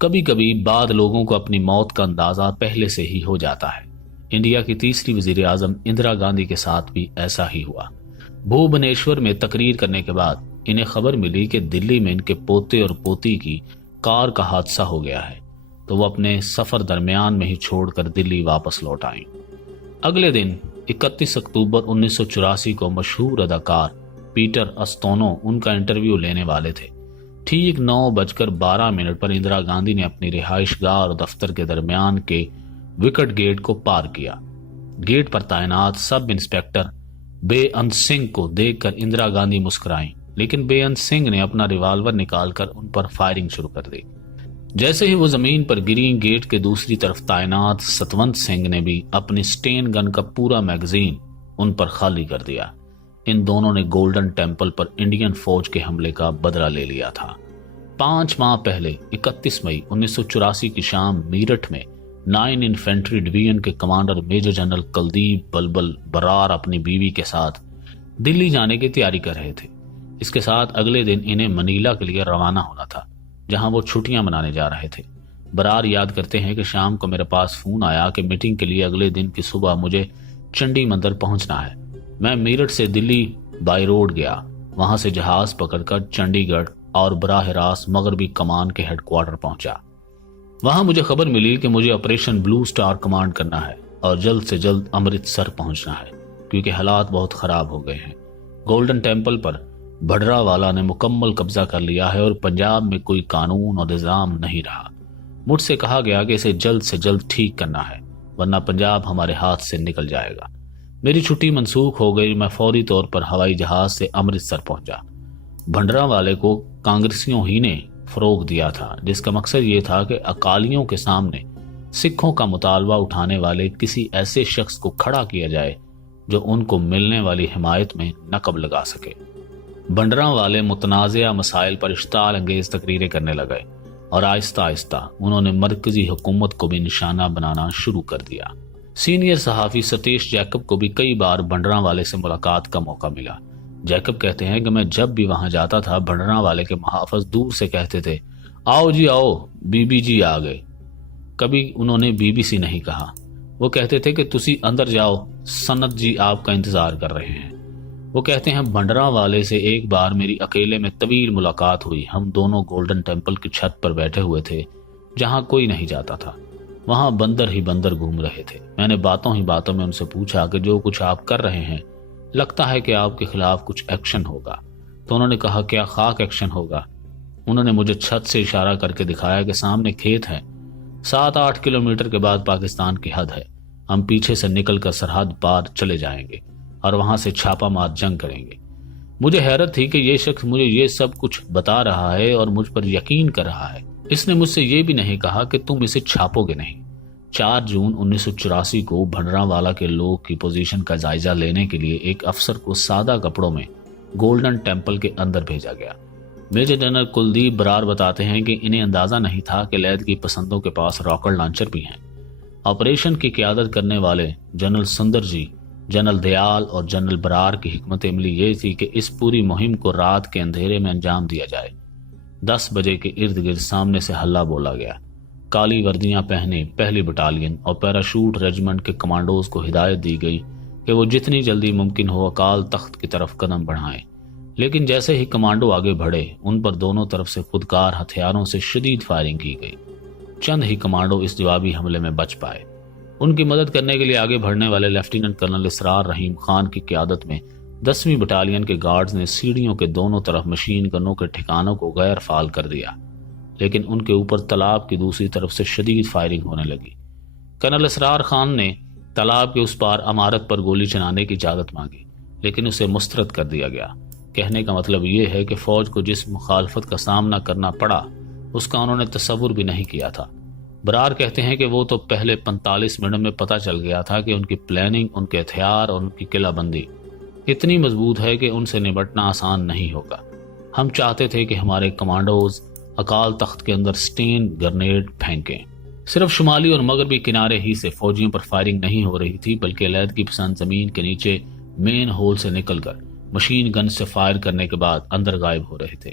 کبھی کبھی بعد لوگوں کو اپنی موت کا اندازہ پہلے سے ہی ہو جاتا ہے۔ انڈیا کی تیسری وزیر اعظم اندرا گاندھی کے ساتھ بھی ایسا ہی ہوا۔ بھوبنیشور میں تقریر کرنے کے بعد انہیں خبر ملی کہ دلی میں ان کے پوتے اور پوتی کی کار کا حادثہ ہو گیا ہے، تو وہ اپنے سفر درمیان میں ہی چھوڑ کر دلی واپس لوٹ آئیں۔ اگلے دن 31 اکتوبر 1984 کو مشہور اداکار پیٹر استونو ان کا انٹرویو لینے والے تھے۔ ٹھیک 9:12 پر اندرا گاندھی نے اپنی رہائش گاہ اور دفتر کے درمیان کے وکٹ گیٹ کو پار کیا۔ گیٹ پر تعینات سب انسپکٹر بے انت سنگھ کو دیکھ کر اندرا گاندھی مسکرائیں، لیکن بے انت سنگھ نے اپنا ریوالور نکال کر ان پر فائرنگ شروع کر دی۔ جیسے ہی وہ زمین پر گری، گیٹ کے دوسری طرف تعینات ستونت سنگھ نے بھی اپنی سٹین گن کا پورا میگزین ان پر خالی کر دیا۔ ان دونوں نے گولڈن ٹیمپل پر انڈین فوج کے حملے کا بدلہ لے لیا تھا۔ 5 ماہ پہلے 31 مئی 1984 کی شام میرٹھ میں 9 انفینٹری ڈویژن کے کمانڈر میجر جنرل کلدیپ بلبل برار اپنی بیوی کے ساتھ دلی جانے کی تیاری کر رہے تھے۔ اس کے ساتھ اگلے دن انہیں منیلا کے لیے روانہ ہونا تھا، جہاں وہ چھٹیاں منانے جا رہے تھے۔ برار یاد کرتے ہیں کہ شام کو میرے پاس فون آیا کہ میٹنگ کے لیے اگلے دن کی صبح مجھے چنڈی مندر پہنچنا ہے۔ میں میرٹھ سے دلی بائی روڈ گیا، وہاں سے جہاز پکڑ کر چنڈی گڑھ اور براہ راست مغربی کمان کے ہیڈ کوارٹر پہنچا۔ وہاں مجھے خبر ملی کہ مجھے آپریشن بلو سٹار کمانڈ کرنا ہے اور جلد سے جلد امرتسر پہنچنا ہے، کیونکہ حالات بہت خراب ہو گئے ہیں۔ گولڈن ٹیمپل پر بھڈرا والا نے مکمل قبضہ کر لیا ہے اور پنجاب میں کوئی قانون اور نظام نہیں رہا۔ مجھ سے کہا گیا کہ اسے جلد سے جلد ٹھیک کرنا ہے، ورنہ پنجاب ہمارے ہاتھ سے نکل جائے گا۔ میری چھٹی منسوخ ہو گئی۔ میں فوری طور پر ہوائی جہاز سے امرتسر پہنچا۔ بھنڈرا والے کو کانگریسیوں ہی نے فروغ دیا تھا، جس کا مقصد یہ تھا کہ اکالیوں کے سامنے سکھوں کا مطالبہ اٹھانے والے کسی ایسے شخص کو کھڑا کیا جائے جو ان کو ملنے والی حمایت میں نقب لگا سکے۔ بھنڈرا والے متنازعہ مسائل پر اشتعال انگیز تقریریں کرنے لگے اور آہستہ آہستہ انہوں نے مرکزی حکومت کو بھی نشانہ بنانا شروع کر دیا۔ سینئر صحافی ستیش جیکب کو بھی کئی بار بھنڈرا والے سے ملاقات کا موقع ملا۔ جیکب کہتے ہیں کہ میں جب بھی وہاں جاتا تھا، بھنڈرا والے کے محافظ دور سے کہتے تھے، آؤ جی آؤ، بی بی جی آ گئے۔ کبھی انہوں نے بی بی سی نہیں کہا۔ وہ کہتے تھے کہ تسی اندر جاؤ، سنت جی آپ کا انتظار کر رہے ہیں۔ وہ کہتے ہیں بھنڈرا والے سے ایک بار میری اکیلے میں طویل ملاقات ہوئی۔ ہم دونوں گولڈن ٹیمپل کی چھت پر بیٹھے ہوئے تھے، جہاں کوئی نہیں جاتا تھا۔ وہاں بندر ہی بندر گھوم رہے تھے۔ میں نے باتوں ہی باتوں میں ان سے پوچھا کہ جو کچھ آپ کر رہے ہیں، لگتا ہے کہ آپ کے خلاف کچھ ایکشن ہوگا۔ تو انہوں نے کہا، کیا خاک ایکشن ہوگا؟ انہوں نے مجھے چھت سے اشارہ کر کے دکھایا کہ سامنے کھیت ہے، 7-8 کلومیٹر کے بعد پاکستان کی حد ہے۔ ہم پیچھے سے نکل کر سرحد پار چلے جائیں گے اور وہاں سے چھاپا مار جنگ کریں گے۔ مجھے حیرت تھی کہ یہ شخص مجھے یہ سب کچھ بتا رہا ہے اور مجھ پر یقین کر رہا ہے۔ اس نے مجھ سے یہ بھی نہیں کہا کہ تم اسے چھاپو گے نہیں۔ 4 جون 1984 کو بھنڈرا والا کے لوگ کی پوزیشن کا جائزہ لینے کے لیے ایک افسر کو سادہ کپڑوں میں گولڈن ٹیمپل کے اندر بھیجا گیا۔ میجر جنرل کلدیپ برار بتاتے ہیں کہ انہیں اندازہ نہیں تھا کہ لید کی پسندوں کے پاس راکٹ لانچر بھی ہیں۔ آپریشن کی قیادت کرنے والے جنرل سندر جی، جنرل دیال اور جنرل برار کی حکمت عملی یہ تھی کہ اس پوری مہم کو رات کے اندھیرے میں انجام دیا جائے۔ 10 بجے کے ارد گرد سامنے سے ہلہ بولا گیا۔ کالی وردیاں پہنے پہلی بٹالین اور پیراشوٹ ریجمنٹ کے کمانڈوز کو ہدایت دی گئی کہ وہ جتنی جلدی ممکن ہو اکال تخت کی طرف قدم بڑھائیں۔ لیکن جیسے ہی کمانڈو آگے بڑھے، ان پر دونوں طرف سے خودکار ہتھیاروں سے شدید فائرنگ کی گئی۔ چند ہی کمانڈو اس جوابی حملے میں بچ پائے۔ ان کی مدد کرنے کے لیے آگے بڑھنے والے لیفٹیننٹ کرنل اسرار رحیم خان کی قیادت میں 10ویں بٹالین کے گارڈز نے سیڑھیوں کے دونوں طرف مشین گنوں کے ٹھکانوں کو غیر فعال کر دیا، لیکن ان کے اوپر تالاب کی دوسری طرف سے شدید فائرنگ ہونے لگی۔ کرنل اسرار خان نے تالاب کے اس پار عمارت پر گولی چلانے کی اجازت مانگی، لیکن اسے مسترد کر دیا گیا۔ کہنے کا مطلب یہ ہے کہ فوج کو جس مخالفت کا سامنا کرنا پڑا، اس کا انہوں نے تصور بھی نہیں کیا تھا۔ برار کہتے ہیں کہ وہ تو پہلے 45 منٹ میں پتہ چل گیا تھا کہ ان کی پلاننگ، ان کے ہتھیار اور ان کی قلعہ بندی اتنی مضبوط ہے کہ ان سے نمٹنا آسان نہیں ہوگا۔ ہم چاہتے تھے کہ ہمارے کمانڈوز اکال تخت کے اندر سٹین گرنیڈ پھینکیں۔ صرف شمالی اور مغربی کنارے ہی سے فوجیوں پر فائرنگ نہیں ہو رہی تھی، بلکہ لید کی پسند زمین کے نیچے مین ہول سے نکل کر مشین گن سے فائر کرنے کے بعد اندر غائب ہو رہے تھے۔